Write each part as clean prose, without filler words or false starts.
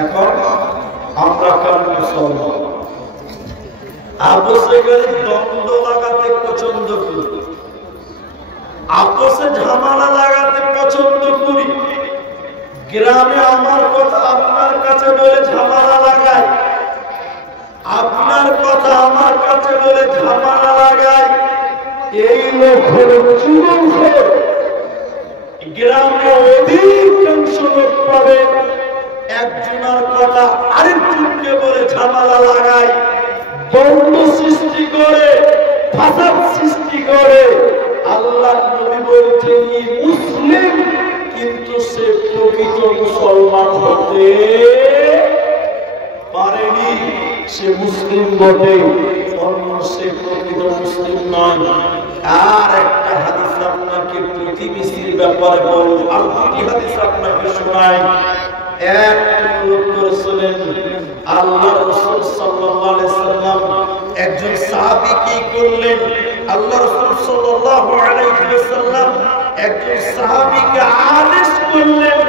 এখন আমরা কার মুসলমান আপসে গেলে দ্বন্দ্ব লাগাতে পছন্দ করি, আপসে ঝামেলা লাগাতে পছন্দ করি। গ্রামে আমার কথা আপনার কাছে বলে ঝামেলা লাগাই, আপনার কথা আমার কাছে বলে ঝামেলা লাগাই। এই লোক হলো চুরুখোর। গ্রামে অধিকাংশ লোক পাবে একজনের কথা আরেকজনকে বলে ঝামেলা লাগায়, দ্বন্দ্ব সৃষ্টি করে, ফাসাদ সৃষ্টি করে। আল্লাহ নবী বলছেন মুসলিম, কিন্তু সে প্রকৃত মুসলমান হতে পারেনি। সে মুসলিম বটে, অন্য সে প্রকৃত মুসলিম নয়। আর একটা হাদিস আপনাকে প্রতিবেশীর ব্যাপারে বলব, আর দুটি হাদিস আপনাকে শোনাই। এক লোক করেছিলেন আল্লাহ রাসূল সাল্লাল্লাহু আলাইহি সাল্লাম, একজন সাহাবী কি করলেন, আল্লাহ রাসূল সাল্লাল্লাহু আলাইহি ওয়াসাল্লাম একজন সাহাবীকে আদেশ করলেন।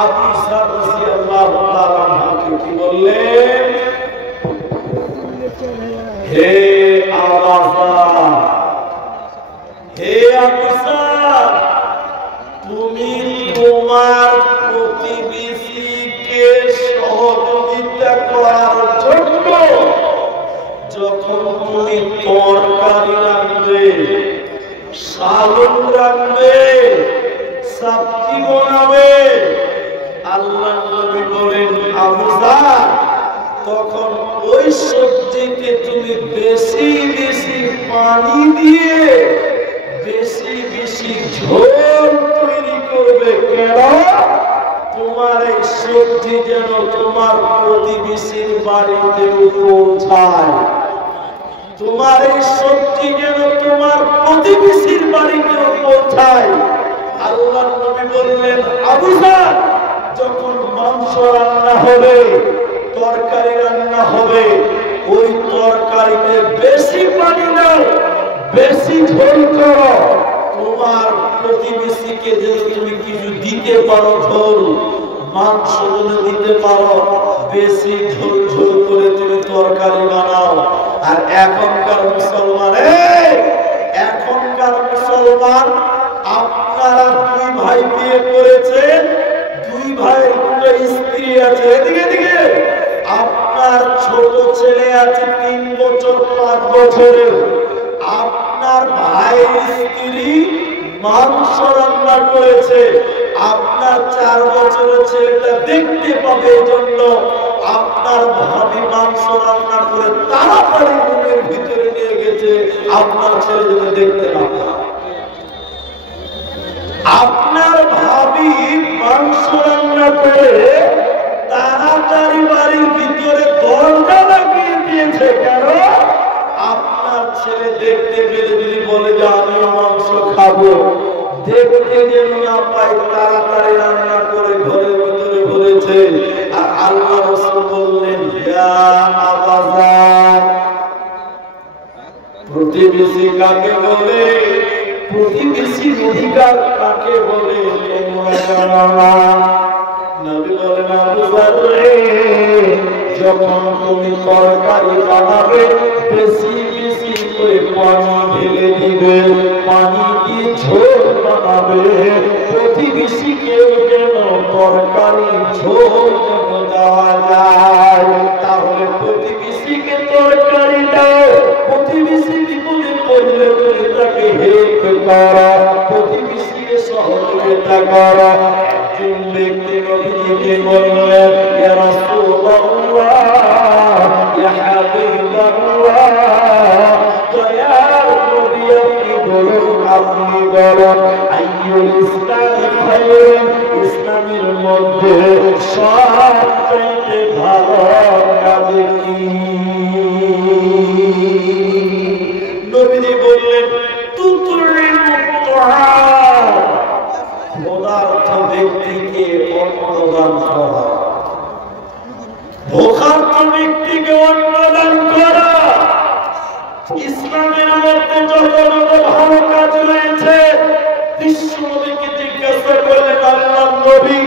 আবু যার রাদিয়াল্লাহু তাআলা আনহুকে কি বললেন, হে আবাসা, হে আবুসা, তুমি তোমার প্রতিবেশীকে সহযোগিতা করার জন্য যখন তুমি তরকারি রাখবে, সালন রাখবে, সবজি বানাবে, আল্লাহ নবী বলেন আবুসা, তখন ওই সবজিতে তুমি বেশি বেশি পানি দিয়ে বেশি বেশি ঝোল তৈরি করবে। কেন? তোমার এই সবজি যেন তোমার প্রতিবেশীর বাড়িতেও পৌঁছায়, তোমার এই সবজি যেন তোমার প্রতিবেশীর বাড়িতেও পৌঁছায়। আল্লাহ নবী বললেন আবুসা, যখন মাংস রান্না হবে, তরকারি রান্না হবে, ওই তরকারিতে বেশি পানি দাও, বেশি ঝোল করো। তোমার প্রতিবেশীকে যদি তুমি কিছু দিতে পারো, ঝোল মাংস যদি দিতে পারো, বেশি ঝোল ঝোল করে তুমি তরকারি বানাও। আর এখনকার মুসলমান, এখনকার মুসলমান, আপনারা দুই ভাই বিয়ে করেছেন, দুই ভাইয়ের দুটো স্ত্রী আছে, এদিকে এদিকে আপনার ছোট ছেলে আছে 3 বছর 5 বছরের, আপনার ভাইয়ের স্ত্রী মাংস রান্না করেছে, আপনার 4 বছরের ছেলেটা দেখতে পাবে, এজন্য আপনার ভাবি মাংস রান্না করে তাড়াতাড়ি রুমের ভিতরে নিয়ে গেছে, আপনার ছেলে যদি দেখতে না পায়। আপনার ভাবি মাংস রান্না করে তাড়াতাড়ি বাড়ির ভিতরে দরজা লাগিয়ে দিয়েছে। কেন? আপনার ছেলে দেখতে পেলে যদি বলে যে আমিও মাংস খাবো, দেখতে যেন না পাই, তাড়াতাড়ি রান্না করে ঘরের ভিতরে ভরেছে। আর আল্লাহ রাসূল বললেন, ইয়া আবাজার, প্রতিবেশী কাকে বলে, প্রতিবেশীর অধিকার কাকে বলে তোমরা জানো না। নবী বলেন আবুজার, যখন তুমি তরকারি বানাবে, বেশি বেশি করে পানি ঢেলে দিবে, পানি দিয়ে ঝোল বানাবে। প্রতিবেশীকেও যেন তরকারি ঝোল দেওয়া যায়। তাহলে প্রতিবেশীকে তরকারি দাও, প্রতিবেশী বিপদে পড়লে তুমি তাকে হেল্প করো, প্রতিবেশীকে সহযোগিতা করো। একজন ব্যক্তি নবীজিকে বললেন, ইয়া রাসূলুল্লাহ, ইয়া হাবিবাল্লাহ, দয়ার নবী আপনি বলুন, আপনি বলুন, আইয়ুল ইসলামি খায়রুন, ইসলামের মধ্যে সবচেয়ে ভালো কাজ কি? নবীজি বললেন, তুতরিমুত তাআম, ক্ষুধার্ত ব্যক্তিকে অন্ন দান করা, ভোগার্ত ব্যক্তিকে অন্ন দান করা। ইসলামের মধ্যে যত ভালো কাজ রয়েছে, বিশ্ব নবীকে জিজ্ঞাসা করলেন আল্লাহর নবী,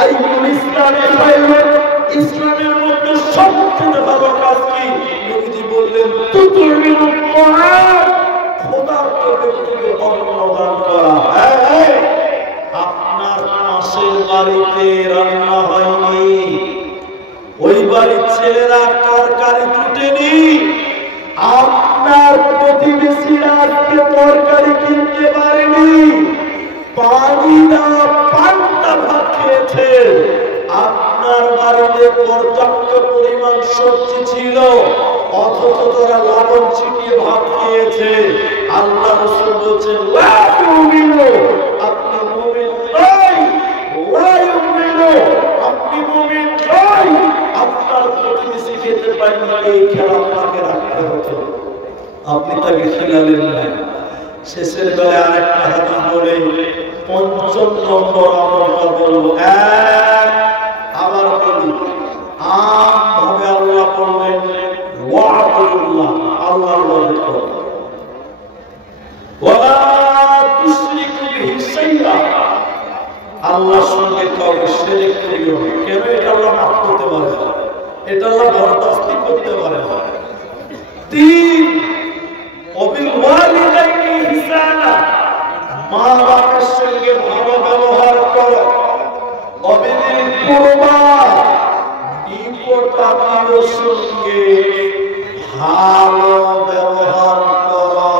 আইয়ুল ইসলামি খায়রুন, ইসলামের মধ্যে সবচেয়ে ভালো কাজ কি? নবীজি বললেন তুতুমিনুল কুরআন, খোদার পবিত্র অন্নদান করা। আপনার পাশের বাড়িতে রান্না হয়নি, ওই বাড়ির ছেলেরা তরকারি জুটেনি, আপনার প্রতিবেশীরা আজকে তরকারি কিনতে পারেনি, পানি দেওয়া পান্তা ভাত খেয়েছে, আপনার বাড়িতে পর্যাপ্ত পরিমাণ সবজি ছিল অথচ তারা লবণ ছিটিয়ে ভাত খেয়েছে। আল্লাহ রাসূল বলেছেন লা ইউমিনু, আপনি মুমিন নয়, লা ইউমিনু, আপনি মুমিন নয়, আপনার প্রতিবেশী খেতে পারেনি, এই খেলা আপনাকে রাখতে হতো, আপনি তাকে খেলালেন না। শেষের বেলায় আরেকটা হাদিস বলে পঞ্চম নম্বর আমলটা বলবো। আবার বলি, আমভাবে আল্লাহ বললেন ওয়া'বুদুল্লাহ, আল্লাহর ইবাদত করো, ওয়ালা তুশরিকু বিহি শাইআ, আল্লাহর সঙ্গে কাউকে শিরক করিও না। কেন? এটা আল্লাহ মাফ করতে পারে না, এটা আল্লাহ বরদাস্ত করতে পারে না। তিন, ওয়াবিল ওয়ালিদাইনি ইহসানা, মা বাবার সঙ্গে ভালো ব্যবহার করো। ওয়াবিল কুরবা, নিকটাত্মীয়র সঙ্গে ভালো ব্যবহার করো,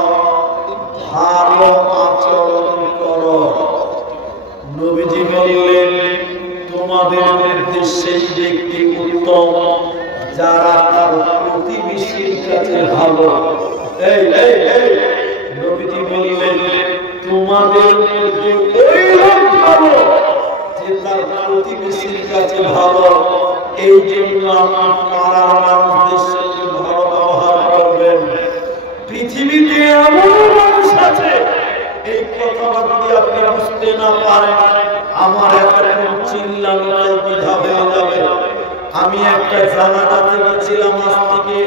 ভালো আচরণ করো। নবীজি বললেন তোমাদের মধ্যে সেই ব্যক্তি উত্তম যারা তার প্রতিবেশীর কাছে ভালো। নবীজি বললেন তোমাদের মধ্যে ওই লোক ভালো যে তার প্রতিবেশীর কাছে ভালো। এই জন্য আপনি পাড়ার মানুষদের সঙ্গে ভালো ব্যবহার করবেন। পৃথিবীতে এমন মানুষ আছে এই কথাটা যদি আপনি বুঝতে না পারেন, আমার এখন চিল্লানোটাই বৃথা হয়ে যাবে। আমি একটা জানাজাতে গেছিলাম আজ থেকে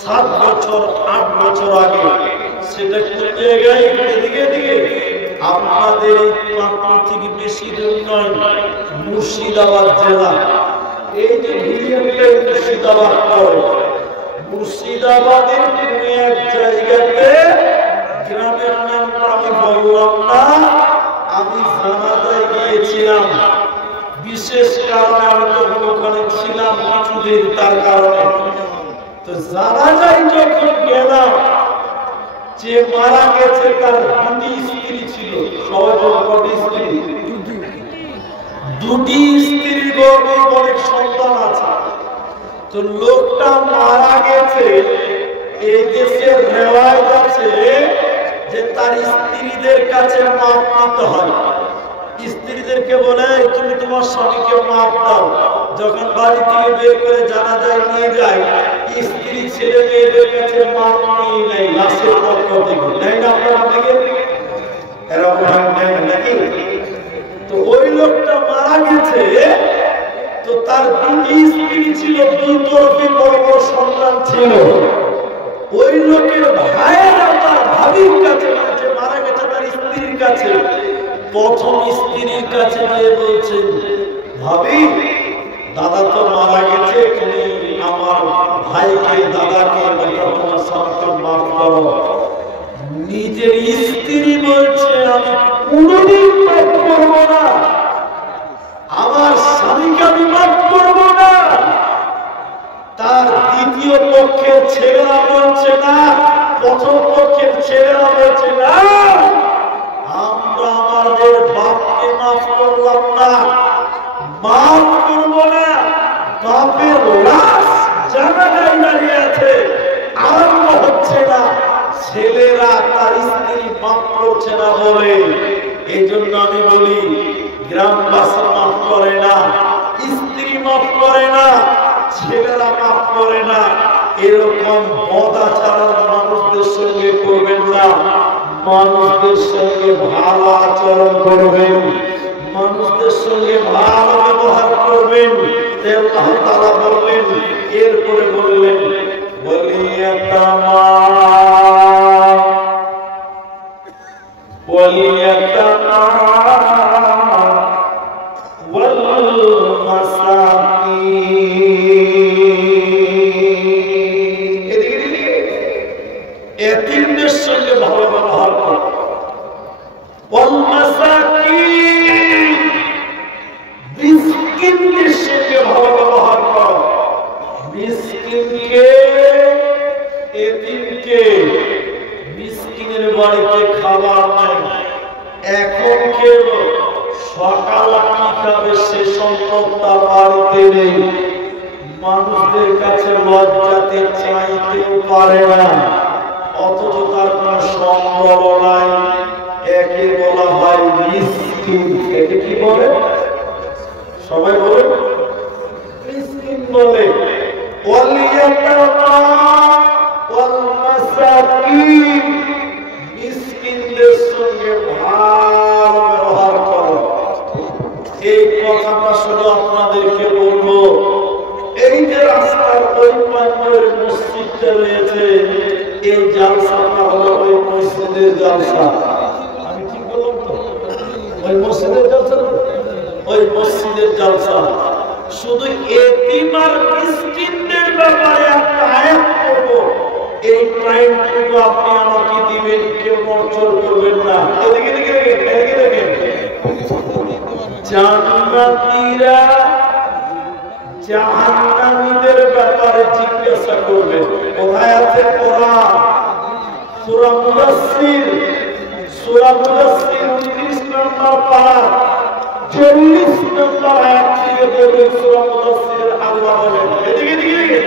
7 বছর 8 বছর আগে। সেটা কোন জায়গায়? এদিকে দিকে আপনাদের এই প্রান্ত থেকে বেশি দূর নয়, মুর্শিদাবাদ জেলা। এই যে ভিডিওটা মুর্শিদাবাদ পড়ে, মুর্শিদাবাদের কোন এক জায়গাতে, গ্রামের নামটা আমি বললাম না, আমি জানাজায় গিয়েছিলাম। বিশেষ কারণে আমি তখন ওখানে ছিলাম কিছুদিন, তার কারণে। তো জানাজায় যখন গেলাম, যে মারা গেছে তার 2টি স্ত্রী ছিল, সহজে স্ত্রী, 2টি স্ত্রীর গর্ভে অনেক সন্তান আছে। তো লোকটা মারা গেছে, এই দেশের রেওয়াজ আছে যে তার স্ত্রীদের কাছে মাপ নিতে হয়। স্ত্রীদেরকে বলে তুমি তোমার স্বামীকে মাপ দাও। যখন বাড়ি থেকে বের করে জানাজায় নিয়ে যায়, স্ত্রী ছেলে মেয়েদের কাছে মাপ নিয়ে নেয় লাশের পক্ষ থেকে, নেয় না? আপনারা থেকে এরকম নেয় নাকি? তো ওই লোকটা মারা গেছে, তো তার 2টি স্ত্রী ছিল, 2 তরফে বড় বড় সন্তান ছিল। ওই লোকের ভাইয়েরা তার ভাবির কাছে, মানে যে মারা গেছে তার স্ত্রীর কাছে, প্রথম স্ত্রীর কাছে গিয়ে বলছেন ভাবি, দাদা তো মারা গেছে, তুমি আমার ভাইকে, দাদাকে, তোমার স্বামীকে মাফ করো। নিজের স্ত্রী বলছে আমি কোনদিন মাফ করব না, আমার স্বামীকে আমি মাফ করব না। তার দ্বিতীয় পক্ষের ছেলেরা বলছে না, প্রথম পক্ষের ছেলেরা বলছে না, আমরা আমাদের বাপকে মাফ করলাম না, মাফ করব না। বাপের লাশ জানাজায় দাঁড়িয়ে আছে, আরম্ভ হচ্ছে না। ছেলেরা তার স্ত্রী মাফ করছে না বলে। এই জন্য আমি বলি গ্রামবাসী মাফ করে না, স্ত্রী মাফ করে না, ছেলেরা মাফ করে না। এরকম বদাচারণ মানুষদের সঙ্গে করবেন না, মানুষদের সঙ্গে ভালো আচরণ করবেন, মানুষদের সঙ্গে ভালো ব্যবহার করবেন। আল্লাহ তাআলা বললেন, এরপরে বললেন ওয়ালিয়াতামা ওয়াল মাসাকিন মিসকিনদের সঙ্গে ভালো ব্যবহার করো। মিসকিনকে, এতিমকে, মিসকিনের বাড়িতে খাবার নাই, এখন কেউ সকাল কি খাবে সে সম্ভব তার বাড়িতে নেই, মানুষদের কাছে লজ্জাতে চাইতেও পারে না, অথচ তার কোনো সম্বল নাই, একে বলা হয় মিসকিন। একে কি বলে? সবাই বলে মিসকিন বলে। মিসকিনদের সঙ্গে ভালো ব্যবহার করো। এই কথাটা শুধু আপনাদেরকে বলবো, এই যে রাস্তার ওই প্রান্তের মসজিদটা রয়েছে, এই জালসাটা হলো ওই মসজিদের জালসা। আমি ঠিক বললাম তো? ওই মসজিদের জালসা, ওই মসজিদের জালসা। শুধু এতিম আর মিসকিনদের ব্যাপারে একটা আয়াত করবো, এই টাইমটুকু আপনি আমাকে দিবেন, কেউ নড়চড় করবেন না। এদিকে এদিকে দেখেন, জান্নাতীরা জাহান্নামীদের ব্যাপারে জিজ্ঞাসা করবেন। কোথায় আছে কোরআন? সূরা মুদাসসির, সূরা মুদাসসির 29 নম্বর পারা 40 নম্বর আয়াত থেকে বলবে। সূরা মুদাসসির আল্লাহ বলেন, এদিকে এদিকে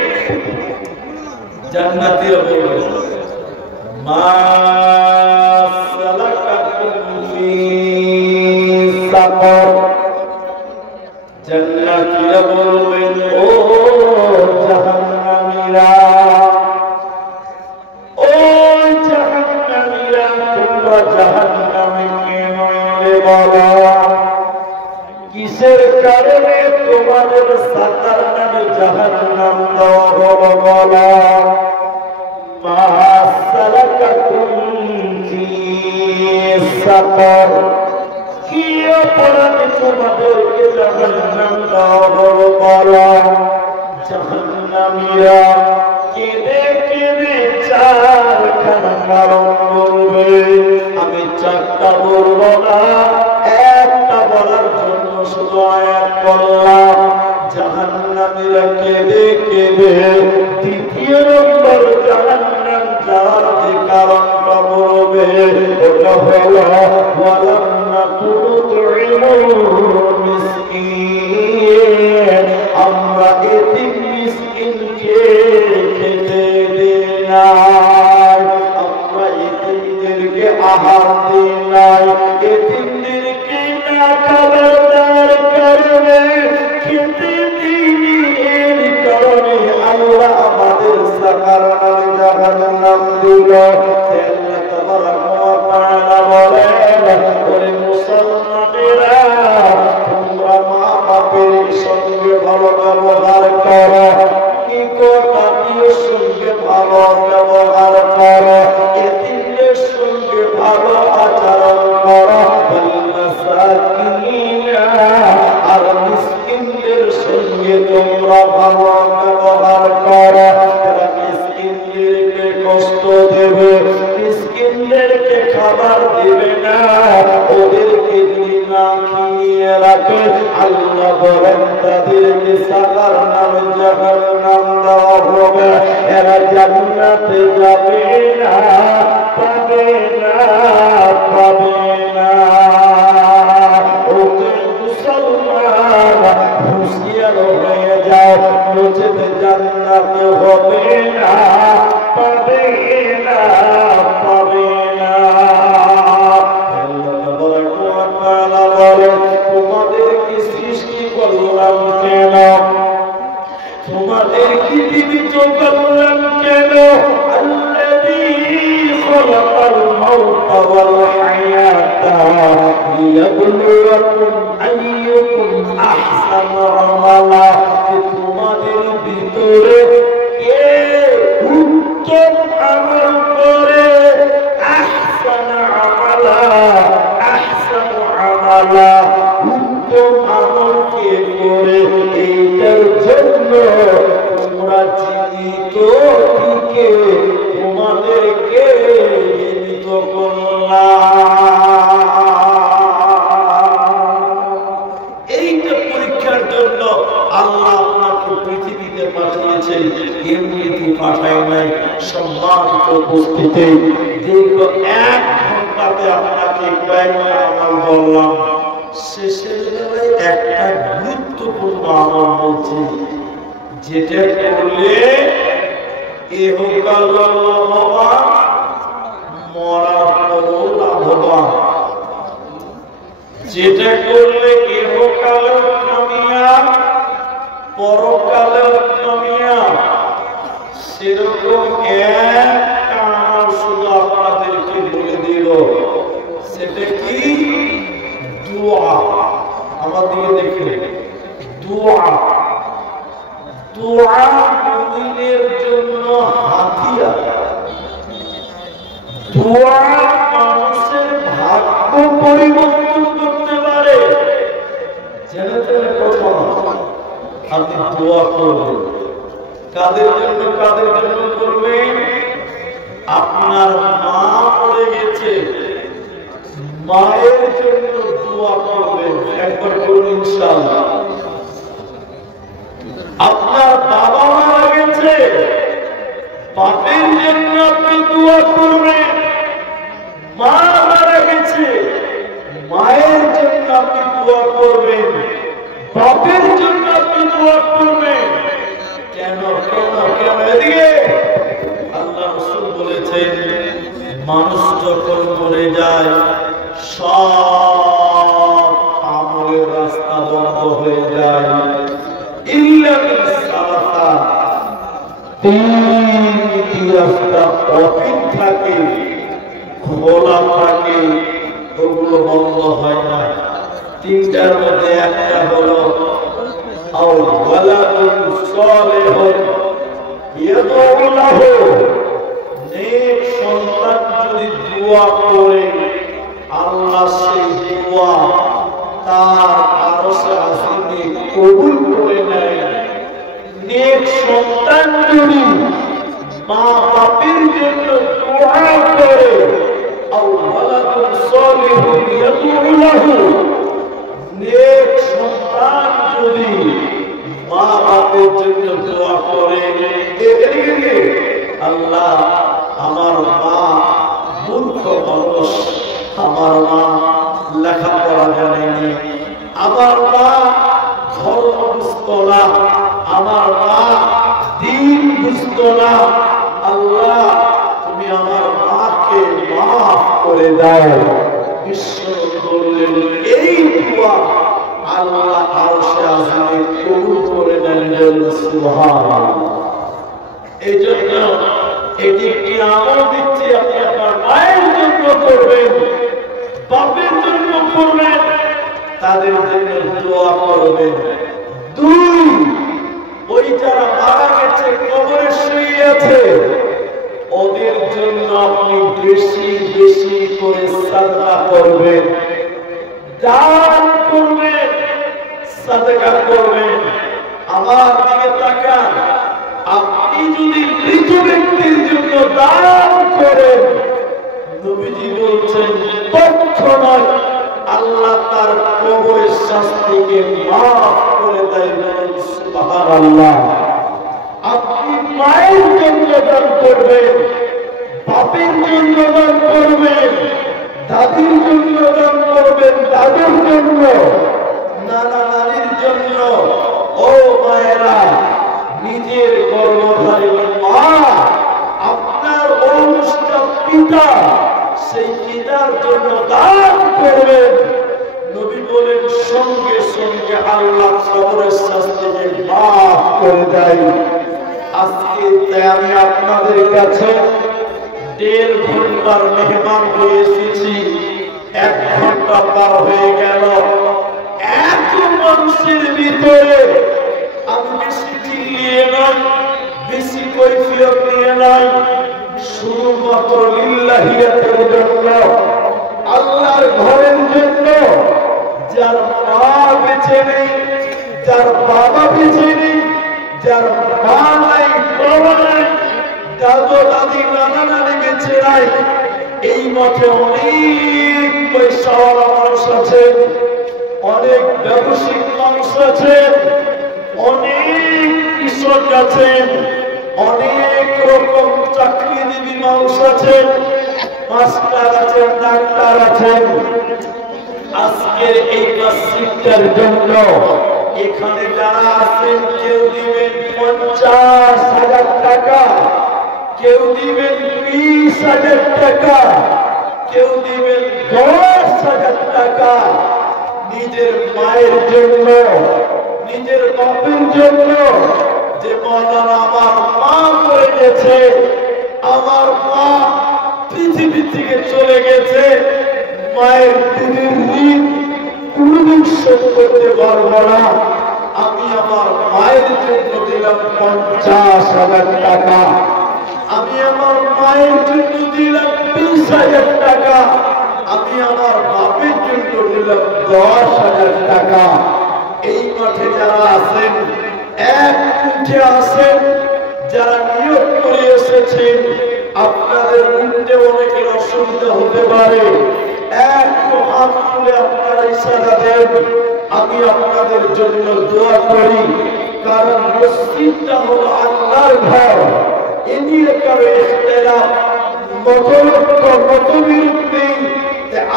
জান্নাতীরা বলবে, মা সালাকাকুম ফি সাকর। জান্নাতীরা বলবেন, ও জাহান্নামীরা, ও জাহান্নামীরা, তোমরা জাহান্নামে কেন এলে বলো? কিসের কারণে তোমাদের সাকার নামে জাহান্নাম দেওয়া হলো বলো? মা সালাকাকুম ফি সাকর, কি অপরাধে তোমাদেরকে জাহান্নাম দেওয়া হলো বলো? জাহান্নামীরা কেঁদে কেঁদে চারখানা কারণ বলবে। আমি চারটা বলবো না, একটা বলার জন্য শুধু আয়াত বললাম। জাহান্নামীরা কেঁদে কেঁদে দ্বিতীয় নম্বর জাহান্নাম যাওয়ার যে কারণটা বলবে, ওটা হলো ওয়ালাম নাকুনু তু'ইমুল মিসকিন, আমরা এতিম মিসকিনকে খেতে দিই নাই, আমরা এতিমদেরকে আহার দিই নাই, এতিমদেরকে না খাবার দেওয়ার কারণে, খেতে দিইনি, এর কারণে আল্লাহ আমাদের সাকার নামে জাহান্নাম দিল। আল্লাহ তাবারাক ওয়া তাআলা বলেন, ওরে মুসলমানেরা, তোমরা মা বাপের সঙ্গে ভালো ব্যবহার করো, নিকটাত্মীয়ের সঙ্গে ভালো ব্যবহার করো, এতিমদের সঙ্গে ভালো আচরণ করো, আর মিসকিনদের সঙ্গে তোমরা ভালো ব্যবহার করো। তারা মিসকিনদেরকে কষ্ট দেবে, মিসকিনদেরকে খাবার দেবে না, ওদেরকে যদি না খেয়ে রাখে, আল্লাহ বলেন তাদেরকে সাকার নামে জাহান্নাম দেওয়া হবে। এরা জান্নাতে যাবে না, পাবে না, পাবে না। ওকে মুসলমান হুঁশিয়ার হয়ে যাও, নচেত জান্নাতে হবে না, পাবে না, পাবে না। তোমাদেরকে সৃষ্টি করলাম কেন? তোমাদেরকে জীবিত করলাম কেন? আল্লাযী খালাকাল মাউতা ওয়াল হায়াতা লিয়াবলুয়াকুম আইয়ুকুম আহসানু আমালা। তোমাদের ভিতরে কে উত্তম আমল করে, আহসানু আমালা, আহসানু আমালা, উত্তম আমল কে করে, এইটার জন্য তোমরা জীবিত থেকে তোমাদেরকে জীবিত করলাম। এইটা পরীক্ষার জন্য আল্লাহ আপনাকে পৃথিবীতে পাঠিয়েছেন, এমনিতে পাঠায় নাই। সম্মানিত উপস্থিতি, দীর্ঘ 1 ঘন্টাতে আপনাকে কয়েকটা আমল বললাম, শেষের বেলায় একটা গুরুত্বপূর্ণ আমল বলছি, যেটা করলে ইহকাল লাভবান, মরার পরও লাভবান। যেটা করলে ইহকালেও কামিয়াব, পরকালেও কামিয়াব। সেরকম একটা আমল শুধু আপনাদেরকে বলে দিল, সেটা কি? দোয়া। আমার দিকে দেখে, দোয়া। দোয়া মুমিনের জন্য হাতিয়ার। দোয়া মানুষের ভাগ্য পরিবর্তন করতে পারে। জেনে তেনে কথা আপনি দোয়া করবেন। কাদের জন্য? কাদের জন্য করবেন? আপনার মা পড়ে গেছে, মায়ের জন্য দোয়া করবেন। একবার করুন ইনশাআল্লাহ। আপনার বাবা মারা গেছে, বাপের জন্য আপনি দোয়া করবেন। মা মারা গেছে, মায়ের জন্য আপনি দোয়া করবেন। বাপের জন্য আপনি দোয়া করবেন। কেন কেন কেন? এদিকে আল্লাহ রাসূল বলেছেন, মানুষ যখন মরে যায় সব আমলের রাস্তা বন্ধ হয়ে যায়, ইল্লা বিস-সালাতা। 3টি রাস্তা ওপেন থাকে, খোলা থাকে, ওগুলো বন্ধ হয় না। 3টার মধ্যে একটা হলো আও ওয়ালাদুন সালিহুন ইয়াদউ লাহু, নেক সন্তান যদি দোয়া করে আল্লাহ সেই দোয়া তার আরশে আজিমে কবুল করে নেয়। নেক সন্তান যদি মা বাপের জন্য দোয়া করে, আও ওয়ালাদুন সালিহুন ইয়াদউ লাহু, নেক সন্তান যদি মা বাপের জন্য দোয়া করে, এদিকে আল্লাহ আমার মা মূর্খ মানুষ, আমার মা লেখাপড়া জানেনি, আমার মা ধর্ম বুঝত না, আমার মা দ্বীন বুঝত না, আল্লাহ তুমি আমার মাকে মাফ করে দাও। বিশ্ব বললেন এই দোয়া আল্লাহ আরশে আজিমে কবুল করে নেন। সুবহানাল্লাহ। এই জন্য এটি একটি আমল দিচ্ছি, আপনি আপনার মায়ের জন্য করবেন, বাপের জন্য করবেন, তাদের জন্য দোয়া করবেন। 2, ওই যারা মারা গেছে, কবরে শুয়ে আছে, ওদের জন্য আপনি বেশি বেশি করে সাদকা করবেন, দান করবেন, সাদকা করবেন। আমার দিকে তাকান, আপনি যদি মৃত ব্যক্তির জন্য দান করেন, নবীজি বলছেন তৎক্ষণাৎ আল্লাহ তার কবরের শাস্তিকে মাফ করে দেয়। সুবহানাল্লাহ। আপনি মায়ের জন্য দান করবেন, বাপের জন্য দান করবেন, দাদির জন্য দান করবেন, দাদুর জন্য, নানা নানির জন্য। ও মায়েরা, নিজের গর্ভধারী মা, আপনার অনুষ্ঠান পিতা, সেই পিতার জন্য দান করবেন। নবী বলেন সঙ্গে সঙ্গে আল্লাহ কবরের শাস্তিকে মাফ করে দেয়। আজকে তাই আমি আপনাদের কাছে 1.5 ঘন্টার মেহমান হয়ে এসেছি। 1 ঘন্টা পার হয়ে গেল। এত মানুষের ভিতরে আমি বেশি চিল্লিয়ে নয়, বেশি কৈফিয়ত নিয়ে নয়, শুধুমাত্র লিল্লাহিয়াতের জন্য, আল্লাহর ঘরের জন্য। যার মা বেঁচে নেই, যার বাবা বেঁচে নেই, যার মা নাই, বাবা নাই, দাদু দাদি নানা নানি বেঁচে নাই, এই মঠে অনেক পয়সাওয়ালা মানুষ আছে, অনেক ব্যবসায়িক মানুষ আছে, শিক্ষক আছেন, অনেক রকম চাকরিজীবী মানুষ আছেন, মাস্টার আছেন, ডাক্তার আছেন। আজকের এই মসজিদটার জন্য এখানে যারা আছেন কেউ দিবেন 50,000 টাকা, কেউ দিবেন 20,000 টাকা, কেউ দিবেন 10,000 টাকা নিজের মায়ের জন্য, নিজের বাপের জন্য, যে মাওলানা আমার মা মরে গেছে, আমার মা পৃথিবী থেকে চলে গেছে, মায়ের দুধের ঋণ কোনদিন শোধ করতে পারবো না, আমি আমার মায়ের জন্য দিলাম 50,000 টাকা, আমি আমার মায়ের জন্য দিলাম 20,000 টাকা, আমি আমার বাপের জন্য দিলাম 10,000 টাকা। এই মাঠে যারা আছেন, এক উঠে আসেন, যারা নিয়োগ করে এসেছেন, আপনাদের উঠতে অনেকের অসুবিধা হতে পারে, একটু হাত তুলে আপনারা ইশারা দেন, আমি আপনাদের জন্য দোয়া করি। কারণ মসজিদটা হলো আল্লাহর ঘর, এ নিয়ে কারো ইখতিলাফ মতবিরোধ নেই।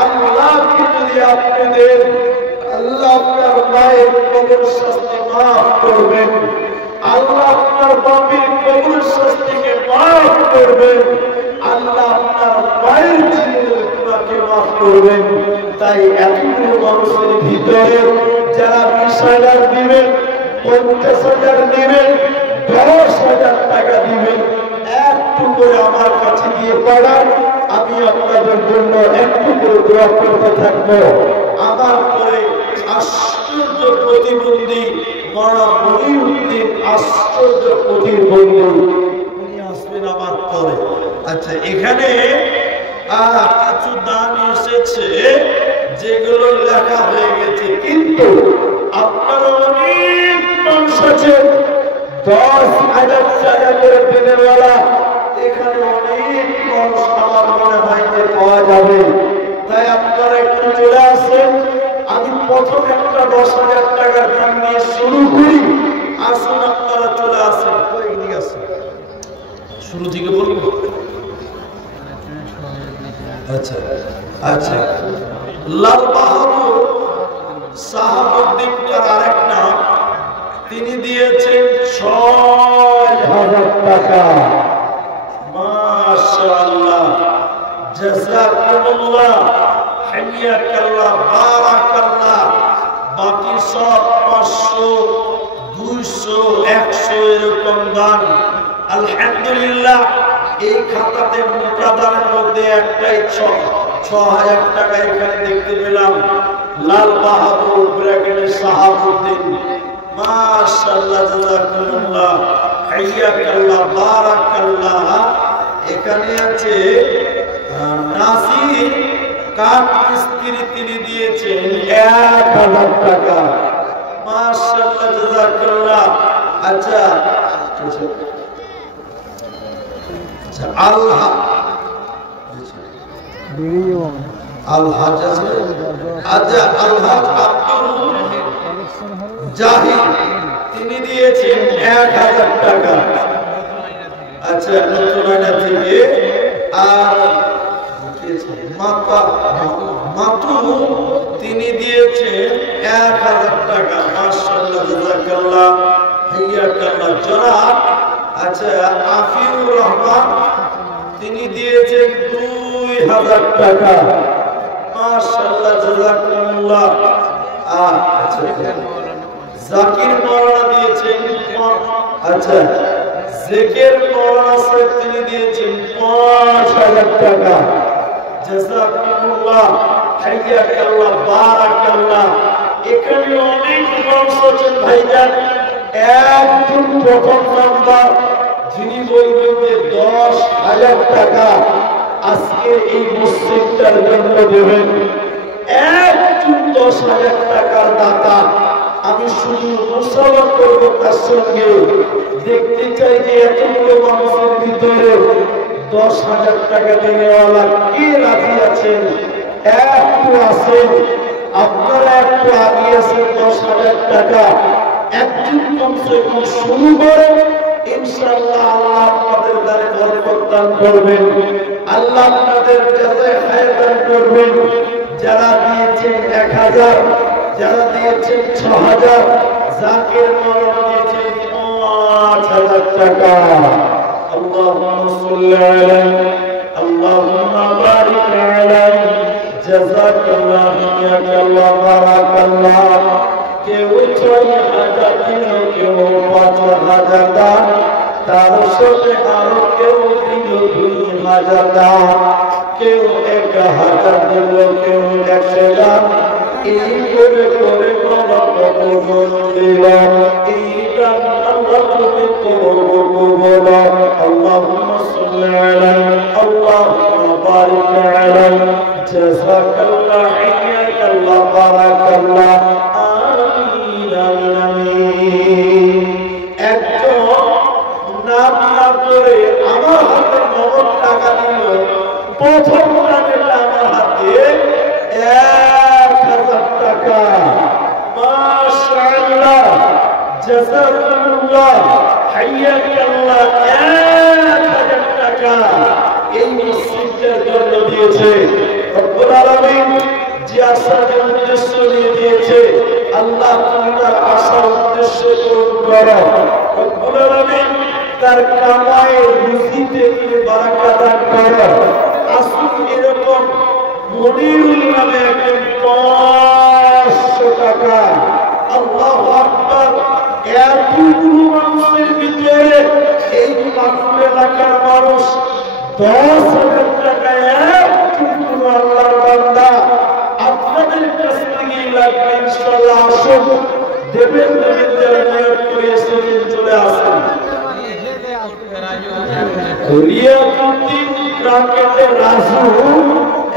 আল্লাহকে যদি আপনি দেন, আল্লাহ আপনার মায়ের কবর শাস্তি মাফ করবেন, আল্লাহ আপনার বাপের কবর শাস্তিকে মাফ করবেন, আল্লাহ আপনার মায়ের জীবনের গুনাহকে মাফ করবেন। তাই এতগুলো মানুষের ভিতরে যারা 20,000 দিবেন, 50,000 দিবেন, 10,000 টাকা দিবেন, একটু করে আমার কাছে দিয়ে পাঠান, আমি আপনাদের জন্য একটু করে দোয়া করতে থাকবো। আমার পরে আশ্চর্য প্রতিবন্ধী মাওলানা মনিরউদ্দিন, আশ্চর্য প্রতিবন্ধী, উনি আসবেন আমার পরে। আচ্ছা, এখানে কিছু দান এসেছে যেগুলো লেখা হয়ে গেছে, কিন্তু আপনারা অনেক মানুষ আছেন 10,000 টাকা করে দিনের বেলা, এখানে অনেক মানুষ আমার মনে হয় যে পাওয়া যাবে। তাই আপনারা একটু চলে আসেন, আমি প্রথম একটা 10,000 টাকার দান নিয়ে শুরু করি। আসুন আপনারা চলে আসেন, শুরু থেকে বলবো। আচ্ছা আচ্ছা, লাল বাহাদুর শাহাবুদ্দিন আরেক নাম, তিনি দিয়েছেন 6,000 টাকা। মাশাআল্লাহ, জাযাকুমুল্লাহ, হাইয়াকাল্লাহ, বারাকাল্লাহ। বাকি সব 500, 200, 100 এরকম দান। আলহামদুলিল্লাহ, এই খাতাতে মোটা দানের মধ্যে একটাই 6,000 টাকা এখানে দেখতে পেলাম। লাল বাহাদুর ব্র্যাকেটে শাহাবুদ্দিন, মাশাআল্লাহ, জাযাকুমুল্লাহ, হাইয়াকাল্লাহ, বারাকাল্লাহ। এখানে আছে নাসির কাঠ মিস্ত্রি, তিনি দিয়েছেন 1,000 টাকা। মাশাআল্লাহ, জাযাকাল্লাহ। আচ্ছা, আল্লাহ জাহিদ, তিনি দিয়েছেন 1,000 টাকা। আচ্ছা, নতুনআয়না থেকে। আর মাতু, তিনি দিয়েছেন 1,000 টাকা। মাশাআল্লাহ, জাযাকাল্লাহ, হাইয়াকাল্লাহ, জনাব। আচ্ছা, আফিউর রহমান, তিনি দিয়েছেন 2,000 টাকা। মাশাআল্লাহ, জাযাকুমুল্লাহ। আচ্ছা, জাকির মাওলানা দিয়েছেন, আচ্ছা, জেকের মাওলানা সাহেব, তিনি দিয়েছেন 5,000 টাকা। জাযাকুমুল্লাহ, হাইয়াকাল্লাহ, বারাকাল্লাহ। এখানে অনেক মানুষ আছেন ভাইজান, একজন প্রথম নাম্বার যিনি বলবেন যে 10,000 টাকা আজকে এই মসজিদটার জন্য দেবেন, একজন 10,000 টাকার দাতা। আমি শুধু মুসাফা করব তার সঙ্গে, দেখতে চাই যে এতগুলো মানুষের ভিতরে 10,000 টাকা দেওয়ালা কে রাজি আছেন। একটু আছেন, আপনারা একটু আগিয়ে আছেন 10,000 টাকা। একজন কমসে থেকে শুরু করে ইনশাআল্লাহ আল্লাহ আপনাদের দ্বারে বরকত দান করবেন, আল্লাহ আপনাদের জাযায়ে খায়র দান করবেন। যারা দিয়েছেন 1000, যারা দিয়েছেন 6000, জাকির মাওলানা দিয়েছেন 5000 টাকা। আল্লাহুম্মা সাল্লি আলাইহি, আল্লাহুম্মা বারিক আলাইহি, জাযাকাল্লাহু ইয়াকাল্লাহ বারাকাল্লাহ। কেউ 6000 দিল, কেউ 5000 দান, তার সাথে আরো কেউ দিল 2000 দান, কেউ 1000 দিল, কেউ 100 দান। এই করে করে বাবা কত জন দিল, এই দান আল্লাহ তুমি করো কবুল। আল্লাহুম্মা সাল্লি আলাইহি, আল্লাহুম্মা বারিক আলাইহি, জাযাকাল্লাহু ইয়াকাল্লাহ বারাকাল্লাহ। আমিন আমিন। একজন নাম না করে আমার হাতে নগদ টাকা দিল, প্রথম টাকাটা আমার হাতে 1000 টাকা। মাশাআল্লাহ, জাযাকাল্লাহ, হাইয়াকাল্লাহ। 1000 টাকা এই মসজিদের জন্য দিয়েছে রব্বুল আলামিন। যে আশাকে উদ্দেশ্য নিয়ে দিয়েছে, আল্লাহ তুমি তার আশা উদ্দেশ্য পূরণ করো রব্বুল আলামিন। তার কামায়ের রুজিতে তুমি বারাকা দান করো। আসুন এরকম মনিরুল নামে একজন 500 টাকা, আল্লাহু আকবার। এতগুলো মানুষের ভিতরে এই মাকুল এলাকার মানুষ 10,000 টাকা একটুকু আল্লাহর বান্দা আপনাদের কাছ থেকে লাগবে ইনশাআল্লাহ। আসুন দেবেন দেবেন, যারা নিয়োগ করে এসেছেন চলে আসুন। রিয়াতুদ্দিন ব্রাকেটে রাজু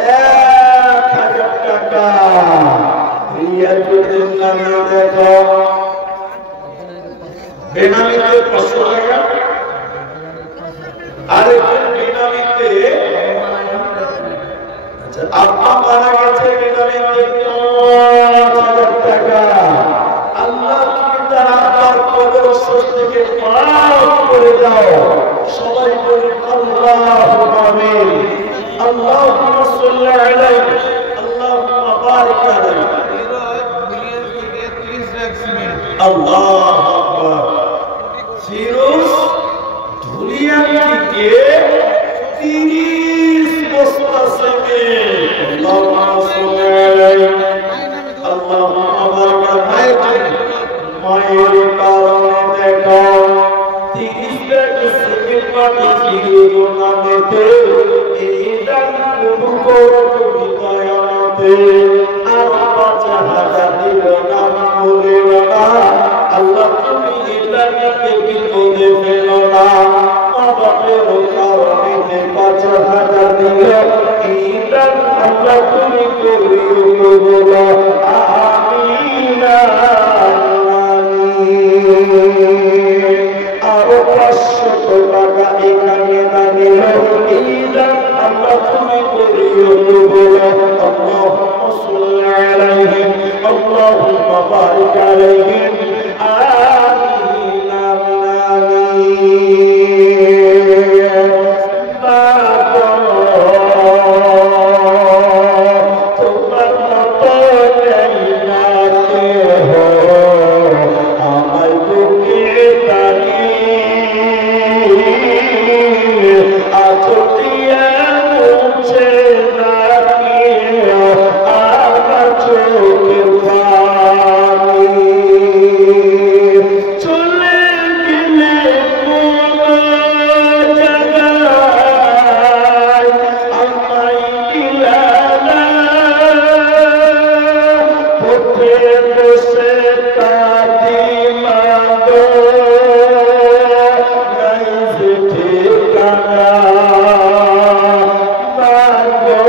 1000 টাকা। রিয়াতুদ্দিন নামে দেখো বেনামিতে 500 টাকা, আরেকজন বেনামিতে আব্বা মারা গেছে বেনামিতে 5000 টাকা। আল্লাহ তুমি তার আব্বার কবর থেকে মাফ করে দাও। সবাই বলি আল্লাহুম্মা আমিন। আল্লাহুম্মা সাল্লি আলাইহি, আল্লাহুম্মা বারিক আলাইহি। আল্লাহু আকবার। ফিরোজ ধুলিয়া থেকে 30 বস্তা সিমেন্ট। আল্লাহুম্মা সাল্লি আলাইহি, আল্লাহুম্মা বারিক আলাইহি। মায়ের কারণে দেখো 30 ব্যাগ সিমেন্ট পানি ফিরোজ নামেতে এই দান কবুল করো তুমি দয়ামতে। আর 5000 দিল না বলিল না, আল্লাহ তুমি এটা নিতে বিপদে ফেলো না। মা বাপের কারণে 5000 দিল, এই দান আল্লাহ তুমি করিও কবুল। আমিন আমিন। আরো 500 টাকা এখানে দাঁড়িয়ে এই দান আল্লাহ তুমি করিও কবুল। আল্লাহুম্মা সাল্লি আলাইহি, আল্লাহুম্মা বারিক আলাইহি। আমিন আমিন। তোমার মতো নেই না কেহ, আমার বুকে দাঁড়িয়ে আচটিয়া মুছে না কেহ আমার চোখের পানি। চলে গেলে কোনো জায়গায় আমায় দিলা না, পথে বসে কাঁদি মাগো, নাই যে ঠিকানা মাগো,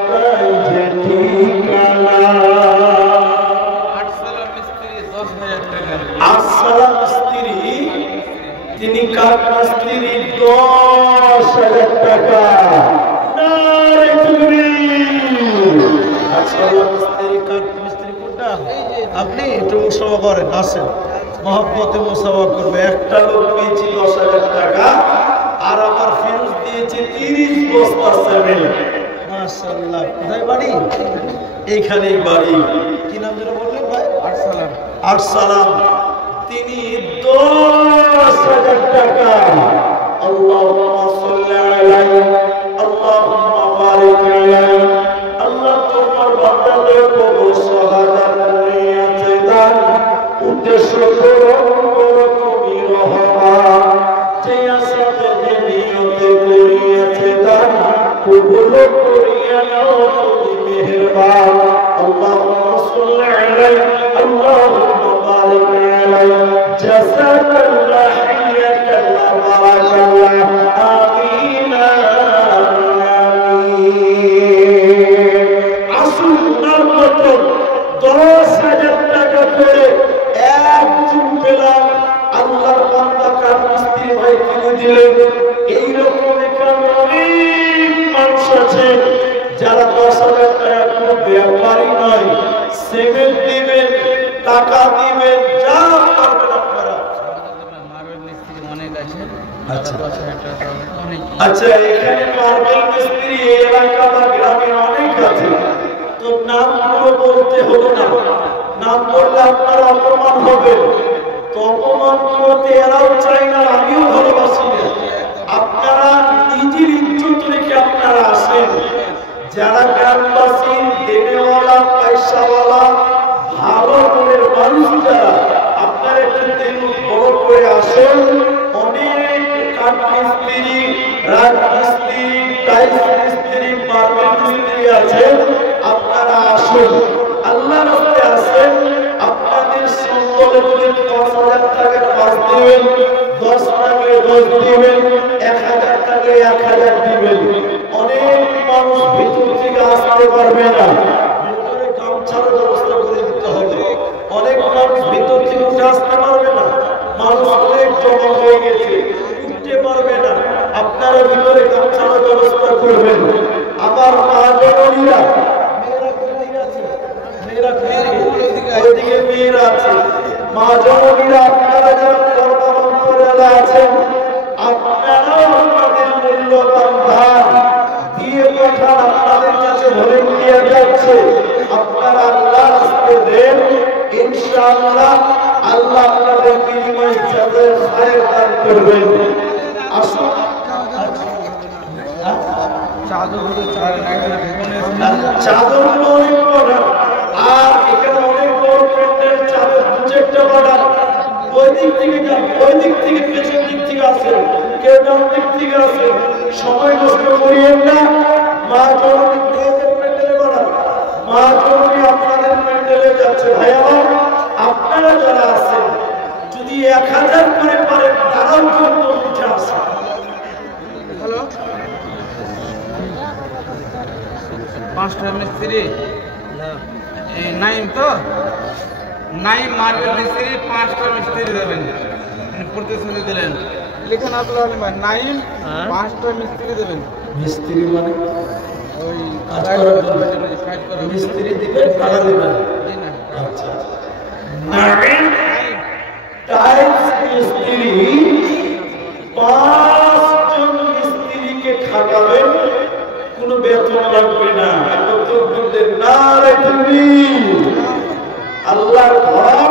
নাই যে ঠিকানা। আসসালাম স্ত্রী, তিনি কাকনা স্ত্রী 10,000 টাকা। নারে তাকবীর। আসসালাম স্ত্রী কাকনা স্ত্রী কোনটা? আপনি একটু সভা করেন, আসেন। মহব্বতে মুসাফা করবে। একটা লোক পেয়েছি 10,000 টাকা আর আমার ফিরোজ দিয়েছে 30 বস্তা সিমেন্ট। মাশাআল্লাহ। কোথায় বাড়ি? এইখানেই বাড়ি। কি নাম যেন বললেন ভাই? আরসালাম। আরসালাম। তিনি 10,000 টাকা আল্লাহুম্মা সাল্লি আলাইহি আল্লাহুম্মা বারিক আলাইহি আল্লাহ তোমার বান্দাদের কবর শাহাদাত নিয়াতে দান উদ্দেশ্য করো তুমি রহমান যে আশাতে যে নিয়তে করিয়াছে দান কবুল করিয়া নাও তুমি মেহেরবান আল্লাহুম্মা সাল্লি আলাইহি আল্লাহুম্মা বারিক আলাইহি জাযাকাল্লাহ হাইয়াকাল্লাহ বারাকাল্লাহ আমিন আমিন। আসুনার মতো 10,000 টাকা করে একজন পেলাম। আল্লাহর বান্দা কার মিস্ত্রি ভাই কিনে দিলেন। এইরকম এখানে অনেক মানুষ আছে যারা 10,000 টাকা কোনো ব্যাপারই নয়। সিমেন্ট দিবেন, টাকা দিবেন, যা পারবেন আপনারা। আচ্ছা, এখানে মার্বেল মিস্ত্রি এই এলাকা বা গ্রামে অনেক আছে। তো নামগুলো বলতে হলো না, নাম বললে আপনার অপমান হবে। তো অপমান করতে এরাও চাই না, আমিও ভালোবাসি না। আপনারা নিজের ইজ্জত রেখে আপনারা আসেন। যারা গ্রামবাসী দেনেওয়ালা পয়সাওয়ালা ভালো মনের মানুষ যারা, আপনারা একটু দিন বড় করে আসেন। অনেক কাঠ মিস্ত্রি, রাজ মিস্ত্রি, টাইলস মিস্ত্রি, মার্বেল মিস্ত্রি আছে। আপনারা আসুন, আল্লাহর রাস্তায় আসেন। আপনাদের সম্বলে যদি 10,000 টাকা 5 দিবেন, 10 টাকা 10 দিবেন, 1,000 টাকা 1,000 দিবেন। অনেক মানুষ ভিতর থেকে আসতে পারবে না, ভিতরে গামছার ব্যবস্থা করে দিতে হবে। অনেক মানুষ ভিতর থেকে উঠে আসতে পারবে না, মানুষ অনেক জমা হয়ে গেছে, উঠতে পারবে না। আপনারা ভিতরে গামছার ব্যবস্থা করবেন। আবার মা জননীরা, ওইদিকে মেয়েরা আছে, মা জননীরা, আপনারা যারা পর্দার অন্তরালে আছেন, আপনারাও আপনাদের মূল্যবান দান দিয়ে পাঠান। আপনাদের কাছে ভলেন্টিয়ার যাচ্ছে, আপনারা আল্লাহর রাস্তায় দেন। ইনশাআল্লাহ আল্লাহ আপনাদের বিনিময়ে যাদের খায়ের দান করবেন। আসুন, চাদর অনেক বড়, আর এখানে অনেক বড় প্যান্ডেল চাদর 2-4টা বাড়ান। ওই দিক থেকে যান, ওই দিক থেকে, পেছন দিক থেকে আসেন, কেউ ডান দিক থেকে আসেন। সময় নষ্ট করিয়েন না। মা জননী প্যান্ডেলে বাড়ান, মা জননী আপনাদের প্যান্ডেলে যাচ্ছে। ভাই আমার, আপনারা যারা আছেন যদি 1,000 করে পারেন, তারাও জন্য উঠে আসেন। হ্যালো, 5টা মিস্ত্রি নাইম, তো নাইম মার্বেল মিস্ত্রি 5টা মিস্ত্রি দেবেন, প্রতিশ্রুতি দিলেন। লিখেন আব্দুল আলিম ভাই, নাইম 5টা মিস্ত্রি দেবেন। মিস্ত্রি মানে ওই মিস্ত্রি দিবেন, টাকা দিবেন। আচ্ছা, নাইম টাইলস মিস্ত্রি 5 জন মিস্ত্রিকে খাটাবেন, কোনো বেতন লাগবে না। নারে তাকবীর। আল্লাহর ঘর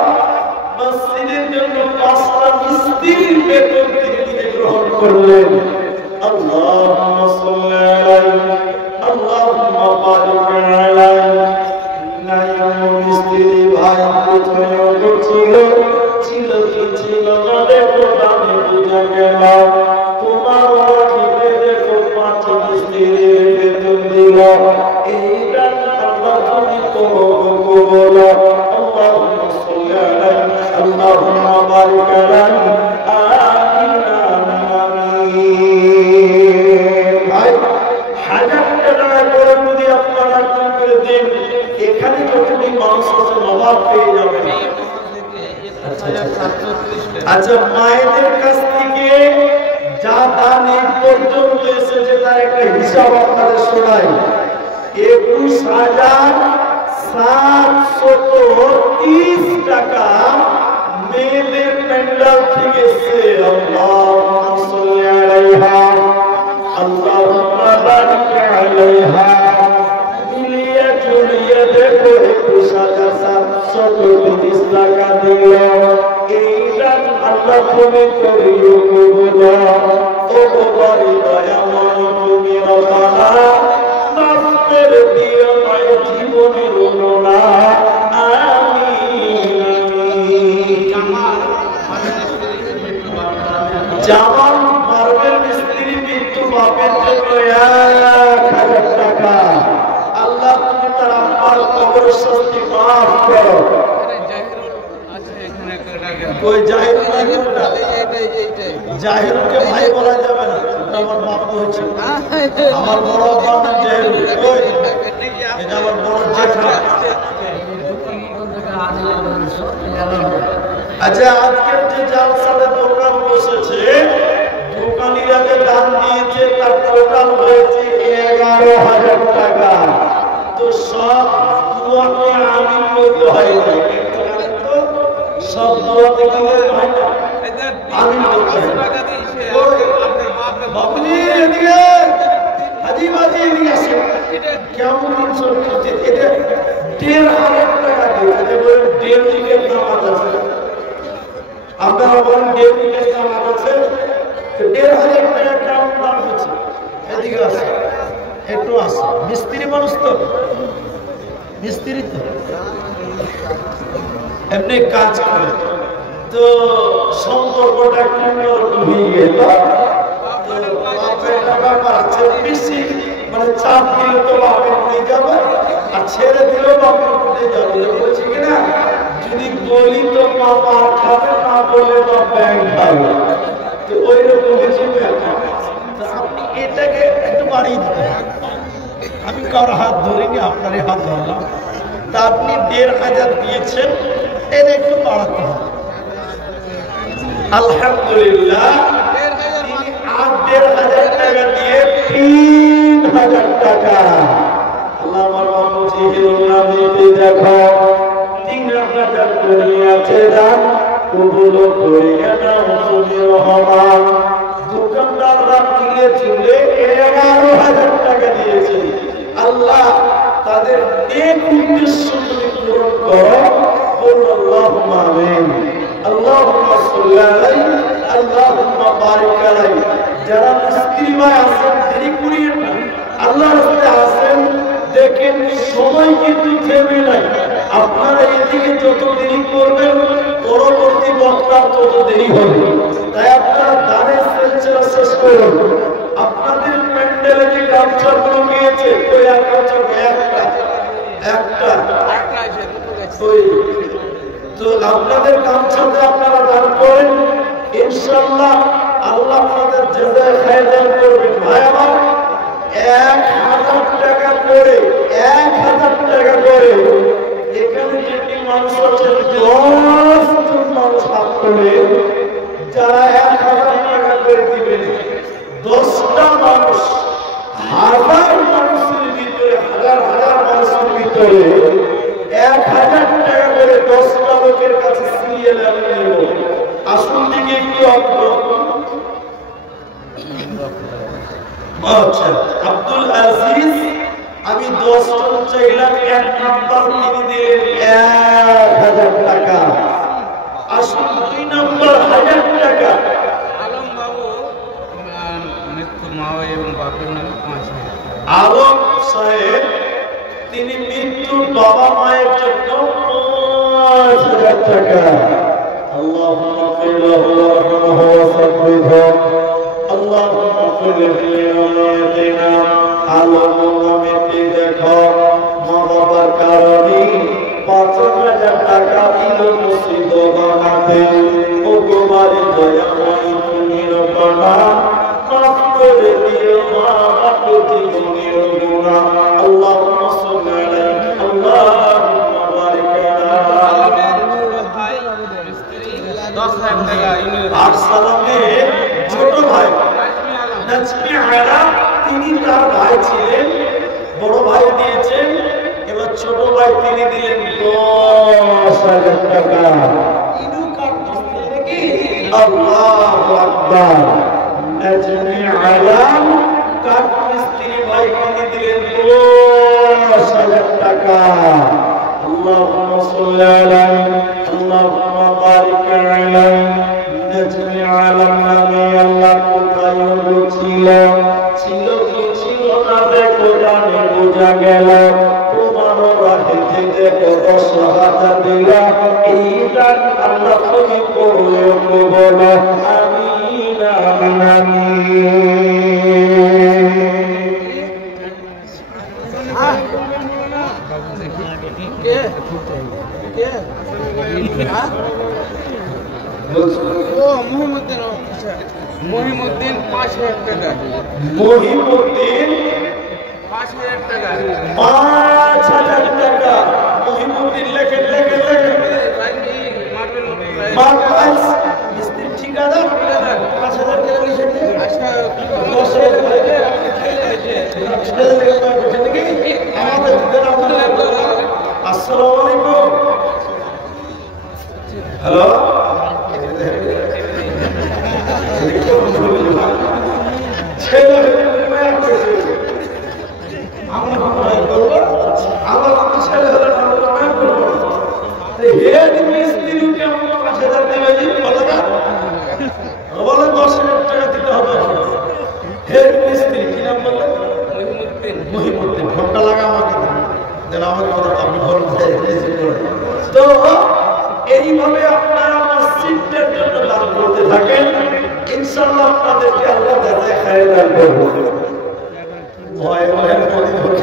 মসজিদের জন্য 5টা মিস্ত্রির বেতন তিনি নিজে গ্রহণ করলেন। আল্লাহুম্মা সাল্লি আলাইহি আল্লাহুম্মা বারিক আলাইহি। নাইম মিস্ত্রি ভাই কোথায় ছিল, ছিল কি ছিল না দেখো, দামে বুঝা গেল। তোমার ওয়াজিবে দেখো 5 মিস্ত্রির বেতন দিল। এইটা আল্লাহ তুমি কবুল। আল্লাহুম্মা সাল্লি আলাইহি আল্লাহুম্মা বারিক আলাইহি আমিন আমিন। ভাই 1000 টাকা করে যদি আপনারা একজন করে দেন, এখানে যতটি মানুষ আছে নবাব পেয়ে যাবেন। আচ্ছা, মায়েদের কাছ থেকে যা দান এই পর্যন্ত এসেছে তার একটা হিসাব আপনাদের শোনাই। 21,730 টাকা মেয়েদের দিয়েছে আল্লাহুম্মা সাল্লি আলাইহা আল্লাহুম্মা বারিক আলাইহা মিলিয়ে জুলিয়ে দেখো 21,730 টাকা দিল এই দান আল্লাহ তুমি করিও কবুল ও বাড়ি দয়াময় তুমি রব্বানা মাফ করে দিও মায়ের জীবনের গুনাহ জামাল মার্বেল মিস্ত্রি মৃত্যু বাপের জন্য 1,000 টাকা আল্লাহ তুমি তার আম্মার কবর শাস্তি মাফ করো কই জাহিরুকে ভাই বলা যাবে না আমার বাপ হয়েছে আমার বড় বাপ জাহির কই এটা আমার বড় জেঠা আচ্ছা আজকের যে জালসাতে দোকান বসেছে দোকানিরা যে দান দিয়েছে তার টোটাল হয়েছে 11,000 টাকা তো সব দুয়াতে আমিন বলতে হয় না সব দুয়াতে কি হয় না আমিন বলতে হয় টাকা দিয়েছে আপনার বাপনি এদিকে হাজি বাজি এদিকে আসে এটা কেমন ইনসাফ করছে এটা 1,500 টাকা দিয়েছে বলে 1,500 দিকের নামাজ আছে আপনারা বলেন 1,500 দিকের নামাজ আছে 1,500 টাকা কেমন দাম হচ্ছে এদিকে আসে একটু আসে মিস্ত্রি মানুষ তো মিস্ত্রি তো এমনি কাজ করে তো সম্পর্কটা কিরকম হয়ে গেল ব্যাপার আছে বেশি মানে চাপ দিলে তো বাপের উঠে যাবে আর ছেড়ে দিলেও বাপের উঠে যাবে বলছি কিনা যদি বলি তো মা মার খাবে না বলে বা ব্যাংক খাবে তো ওই রকম কিছু আপনি এটাকে একটু বাড়িয়ে দিতে আমি কারো হাত ধরিনি আপনারই হাত ধরলাম তা আপনি 1,500 দিয়েছেন এটা একটু বাড়াতে হবে আলহামদুলিল্লাহ 1,500 টাকা দিয়ে 3,000 টাকা আল্লাহ আমার বাবু জিহিরুল্লাহ দিতে দেখো 3,000 করে আছে দান কবুল করিয়া নাও তুমি রহমান দোকানদাররা কিনে চলে 11,000 টাকা দিয়েছে আল্লাহ তাদের এক উদ্দেশ্য তুমি পূরণ করো বল আল্লাহুম্মা আমিন আল্লাহুম্মা সাল্লি আলাইহি আল্লাহুম্মা বারিক আলাইহি যারা মিস্ত্রি ভাই আছেন দেরি করিয়েন না আল্লাহর রাস্তায় আছেন দেখেন সময় কিন্তু থেমে নাই আপনারা এদিকে যত দেরি করবেন পরবর্তী বক্তা তত দেরি হবে তাই আপনারা দানের সিলসিলা শেষ করুন আপনাদের প্যান্ডেলে যে গামছাগুলো গিয়েছে ওই গামছা একটা তো আপনাদের গামছাতে আপনারা দান করেন ইনশাআল্লাহ আল্লাহ আপনাদের জাযায়ে খায়র দান করবেন ভাই আমার 1,000 টাকা করে 1,000 টাকা করে এখানে যেটি মানুষ আছে 10 জন মানুষ হাত করে যারা 1,000 টাকা করে দিবেন 10টা মানুষ হাজার মানুষের ভিতরে হাজার মানুষের ভিতরে 1,000 টাকা করে 10টা লোকের কাছে সিরিয়াল আমি নেব আসুন দিকে একটু আচ্ছা আব্দুল আজিজ আমি 10 জন চাইলাম 1 নাম্বার তিনি দিলেন 1,000 টাকা আসুন 2 নাম্বার 1,000 টাকা আলম বাবু মৃত্যু মা এবং বাপের নামে 5,000 আলম সাহেব তিনি মৃত্যুর বাবা মায়ের জন্য 5,000 টাকা اللهم اغفر له وارحمه وثبته اللهم اغفر لوالدينا আলম মিটি দেখো মা বাবার কারণে 5,000 টাকা দিল মসজিদ বানাতে ও গোমারি দয়াময় তুমি রব্বানা মাফ করে দিও মা বাবার জীবনের গুনাহ আল্লাহুম্মা সাল্লি আলাইহি আল্লাহুম্মা বারিক আলাইহি 10,000 টাকা আর সালামের ছোট ভাই নাজমি আলা তিনি তার ভাই ছিলেন বড় ভাই দিয়েছেন এবার ছোট ভাই তিনি দিলেন 10,000 টাকা ইনু কাটতেছে নাকি আল্লাহু আকবার। নাজমি আলম কাঠ মিস্ত্রি ভাই কিনে দিলেন 10,000 টাকা। আল্লাহুম্মা সাল্লি আলাইহি আল্লাহুম্মা বারিক আলাইহি। নাজমি আলম নামে আল্লাহ কোথায় ছিল ছিল কি ছিল না দেখো জানে বোঝা গেল। তোমারও রাখে থেকে 10,000 দিল। এইটা আল্লাহ তুমি করলে বলো আমিন আমিন। মহিমুদ্দিন 5,000 টাকা। মহিমুদ্দিন 5,000 টাকা। 5,000 টাকা। মহিমুদ্দিন লেখেন লেখেন লেখেন। মার্কাস মিস্ত্রি ঠিকাদার 5,000 টাকা লিখেছেন। আচ্ছা 10,000 টাকা আমাদের আসসালামু আলাইকুম। হ্যালো ছেলে আমার ছেলে হলে হেড মিস্ত্রিকে আমরা 5,000 দেবে বলে না, বলে 10,000 টাকা দিতে হবে। হেড মিস্ত্রি কি নাম বললেন? মহিমুদ্দিন। ফোনটা লাগা আমাকে দেন, আমার কথা আপনি ফোন তো এইভাবে আপনারা মসজিদের জন্য দান করতে থাকেন, ইনশাআল্লাহ আপনাদেরকে আল্লাহ জাযায়ে খায়র দান করবে। ভয় ভয়ের প্রতি ধরে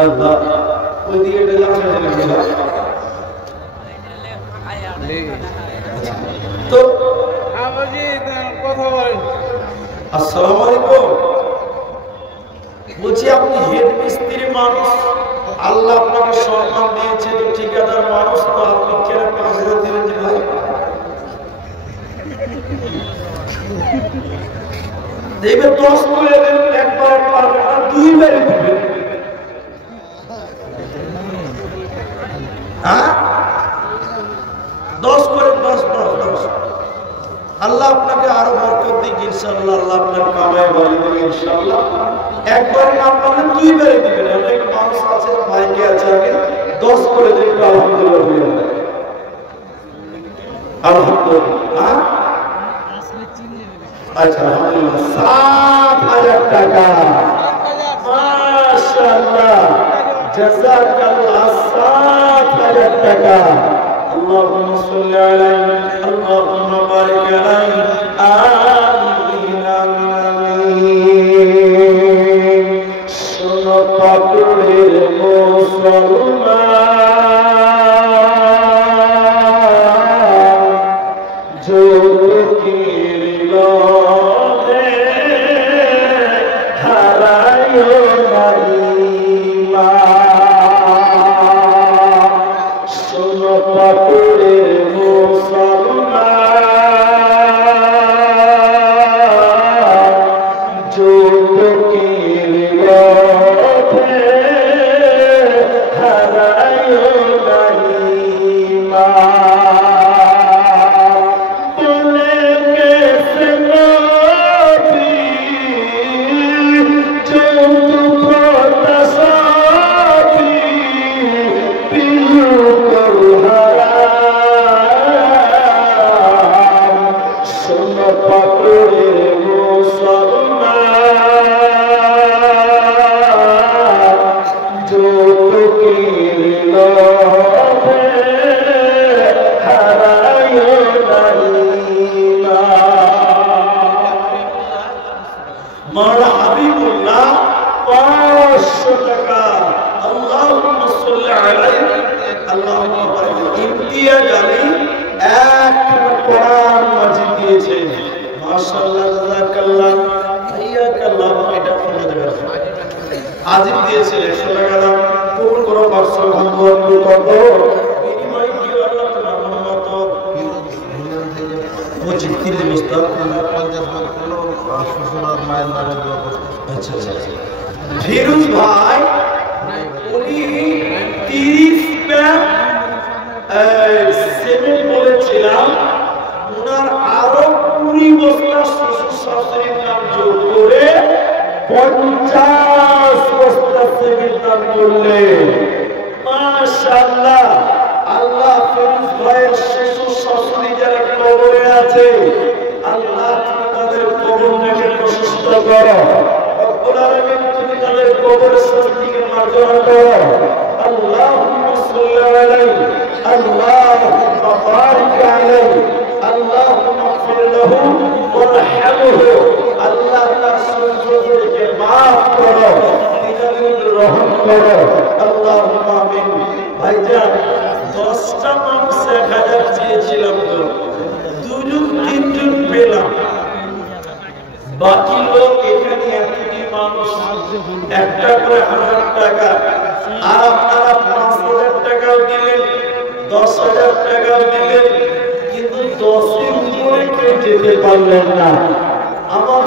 আল্লাহ ওই দিকে যাচ্ছে তো কথা বলেন। আসসালামু আলাইকুম। বলছি আপনি হেড মিস্ত্রি মানুষ, আল্লাহ আপনাকে সম্মান দিয়েছে, তো ঠিকাদার মানুষ, তো আপনি কেন 5,000 দিলেন যে ভাই? দেখবে 10 করে দেন, একবার পারবে না, 2 বারে দিবেন। হ্যাঁ 10 করে 10 10 10। আল্লাহ আপনাকে আরো বরকত দিক ইনশাআল্লাহ। আল্লাহ আপনার কামাই বাড়িয়ে দেবে ইনশাআল্লাহ। একবার না পারলে 2 বারে দিবেন। অনেক মানুষ আছে ভাইকে আছে আগে 10 করে দিন, আলহামদুলিল্লাহ। আলহামদুলিল্লাহ। আচ্ছা আলহামদুলিল্লাহ। 7,000 টাকা। মাশাআল্লাহ জাযাকাল্লাহ। 7,000 টাকা। اللهم صل عليه اللهم بارك عليه آمين آمين। শোনো পাকুড়ের মুসলমান, যৌতুকের লোভে হারায়ো না ঈমান। শোনো পাকুড়ের মুসলমান, যৌতুকের লোভে হারায়ো না ঈমান। বলে গেছে নবী যৌতুক প্রথা সবই প্রিয় করু হারাম। শোনো পাকুড়ের মুসলমান, যৌতুকের লোভে হারায়ো না ঈমান। মাওলানা হাবিবুল্লাহ 500 টাকা। আল্লাহুম্মা সাল্লি আলাইহি আল্লাহুম্মা বারিক। ইমতিয়াজ আলী 1 কোরআন মাজিদ দিয়েছে। মাশাআল্লাহ জাযাকাল্লাহ হাইয়াকাল্লাহ। এটা ফোন দেবেন। আজিব দিয়েছে 100 টাকা দাম। কবুল করো 500 বন্ধু কত বিনিময় কি আল্লাহ তোমার মত 25 বস্তা 50 কিলো শ্বশুর মায়ের নামে দোয়া করতে। আচ্ছা আচ্ছা। ফিরোজ ভাই উনি 30 ব্যাগ বস্তা শ্বশুর শাশুড়ির নাম যোগ করে 50 বস্তা সেবির দান করলেন। মাশাআল্লাহ, আল্লাহ ফেরুজ ভাইয়ের শ্বশুর শাশুড়ি যারা কবরে আছে, আল্লাহ তুমি তাদের কবরটাকে প্রশস্ত করো। রব্বুল আলামিন তুমি তাদের কবরের শাস্তিকে মার্জনা করো। আল্লাহুম্মা সাল্লি আলাইহি, আল্লাহুম্মা বারিক আলাইহি, আল্লাহুম্মা ইগফির লাহু ওয়ারহামহু। আল্লাহ তার সন্তানদেরকে মাফ করো, দিনের রহম করো। আল্লাহুম্মা আমিন। ভাইজান 10টা মানুষ 1000 চেয়েছিলাম, তো 2-3 পেলাম। বাকি লোক এখানে এতটি মানুষ, একটা করে 1000 টাকা, আর আপনারা 5000 টাকাও দিলেন, 10,000 টাকাও দিলেন, কিন্তু 10-এর উপরে কেউ যেতে পারলেন না। আমার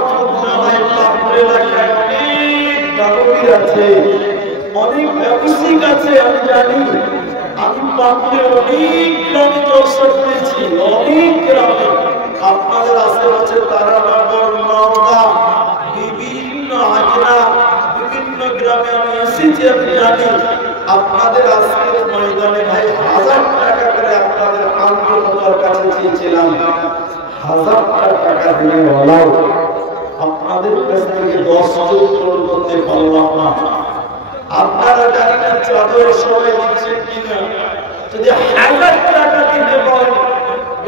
ভাই পাপুর এলাকায় অনেক দানবীর আছে, অনেক ব্যবসায়িক আছে, আমি জানি। আমি পাপুরে অনেক গ্রামে দর্শন করেছি, অনেক গ্রামে। আপনাদের আশেপাশে তারানগর, নওদা, বিভিন্ন আগরা, বিভিন্ন গ্রামে আমি এসেছি, আমি জানি। আপনাদের আজকের ময়দানে ভাই 1000 টাকা করে আপনাদের আন্তরিকতার কাছে চেয়েছিলাম। 1000 টাকা দিয়ে বলাও আপনাদের কাছ থেকে 10 যোগ করতে পারলাম না। আপনারা জানেন না চাদর সবাই দিচ্ছেন কিনা? যদি 1000 টাকা দিতে পারেন,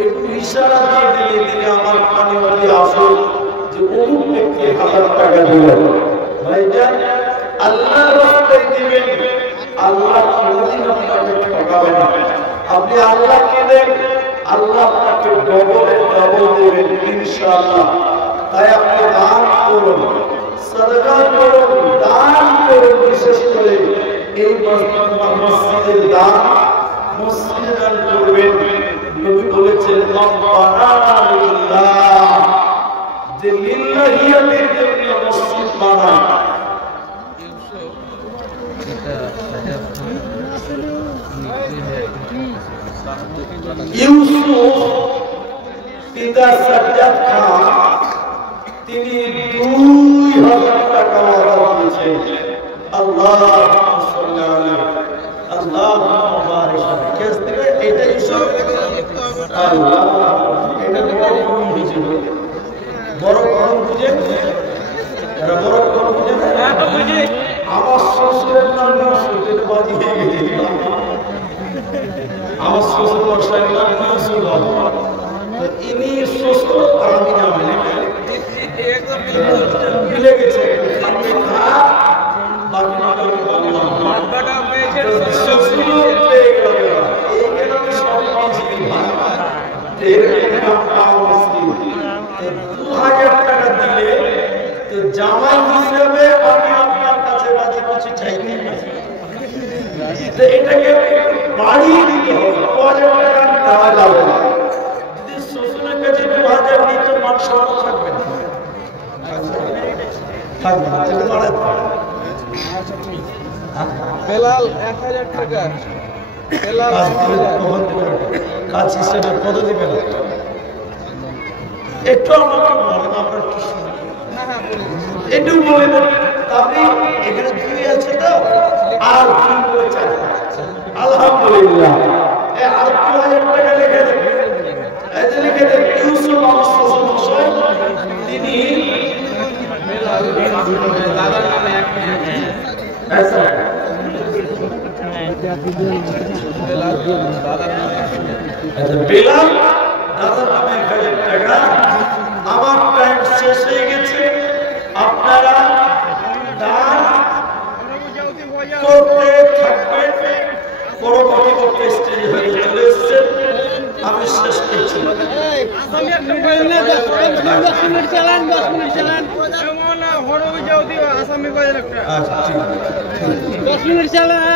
একটু ইশারা দিয়ে দিলে আমার কানে অলি আসে যে অমুক ব্যক্তি 1000 টাকা দিল। ভাইজান, আল্লাহর রাস্তায় দিবেন, আল্লাহ কোনদিন আপনাকে ঠকাবে না। আপনি আল্লাহকে দেন, আল্লাহ আপনাকে ডবল দেবেন ইনশাআল্লাহ। তাই আপনি দান করুন, সাদকা করুন, দান করুন। বিশেষ করে এই মসজিদের দান, মসজিদে দান করবেন। নবী বলেছেন যে লিল্লাহিয়াতের জন্য মসজিদ বানান। ইউসুফ পিতা সাজ্জাদ খান তিনি 2000 টাকা ওয়াদা দিয়েছেন। আল্লাহুম্মা সাল্লি আলাইহি, আল্লাহুম্মা বারিক আলাইহি। কেস দিলে এটা ইউসুফ আল্লাহ, এটা বড় কোন বুঝে, বড় কোন বুঝে, এরা বড় কোন বুঝে না। বুঝে আমার শ্বশুরের নাম ইউসুফ, এটা বাজি হয়ে গেছে। আমার শ্বশুর মশাইয়ের নাম ইউসুফ, ইনি শ্বশুর আর আমি জানি না, মিলে গেছে। জামাই হিসেবে আমি আপনার কাছে বাজে কিছু চাইনি, এটাকে বাড়িয়ে দিতে হবে। 2000 টাকা দেওয়া যাবে না। যদি শ্বশুরের কাছে 2000 দিই তো মান সম্মান থাকবে না, বেলাল 1000 টাকা, বেলাল কাজ হিসেবে কত দিবেন একটু আমাকে বলেন, আমরা একটু শুনি, একটু বলে দেন। আপনি এখানে 2 আছে তো, আর 2 করে 4। আলহামদুলিল্লাহ, আর 2000 টাকা লিখে দেন। এই যে লিখে দেন ইউসুফ আমার শ্বশুর মশাই, তিনি দাদার নামে বেলাল দাদার নামে 1000 টাকা। আমার টাইম শেষ হয়ে গেছে, আপনারা দান করতে থাকবেন। পরবর্তী বক্তা স্টেজে হয়ে চলে এসছেন, আমি শেষ করছি। 10 মিনিট চালান, 10 মিনিট চালান। আচ্ছা, ঠিক আছে, 10 মিনিট চালান।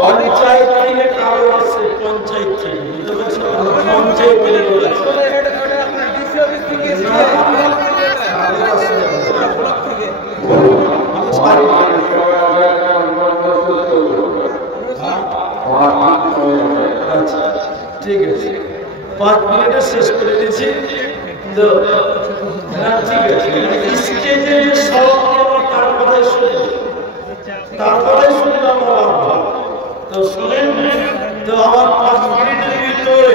পঞ্চায়েত থেকে কারো আছে, পঞ্চায়েত থেকে পঞ্চায়েত থেকে ঠিক আছে। 5 মিনিটে শেষ করে দিয়েছি তো না ঠিক আছে স্টেজে সব তার কথাই শুনবো তার কথাই শুনলাম তো শুনেন তো আমার 5 মিনিটের ভিতরে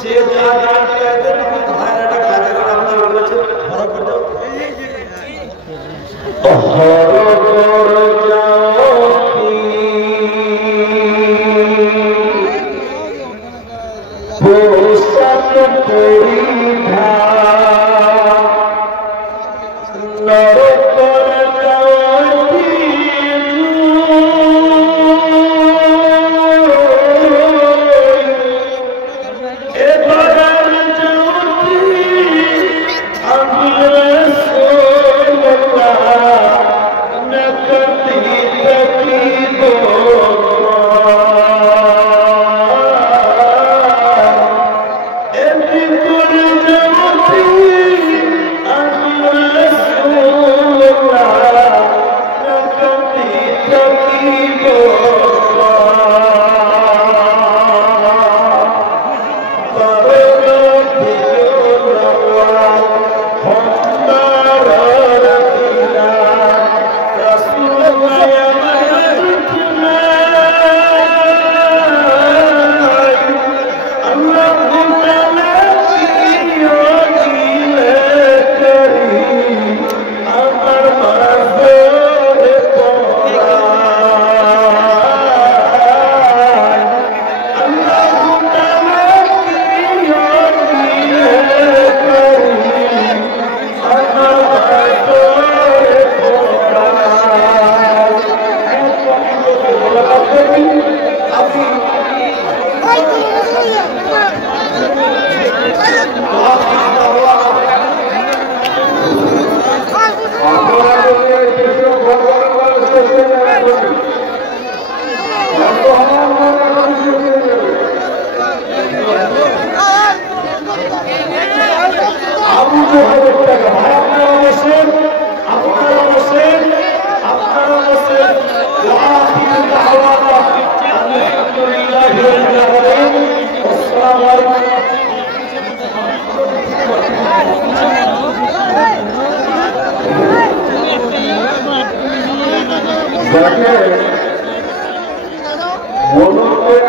যে যা গান গাইবেন আমি ধারাটা কাজে করে আপনার বলেছে ধরা করে দাও বলতে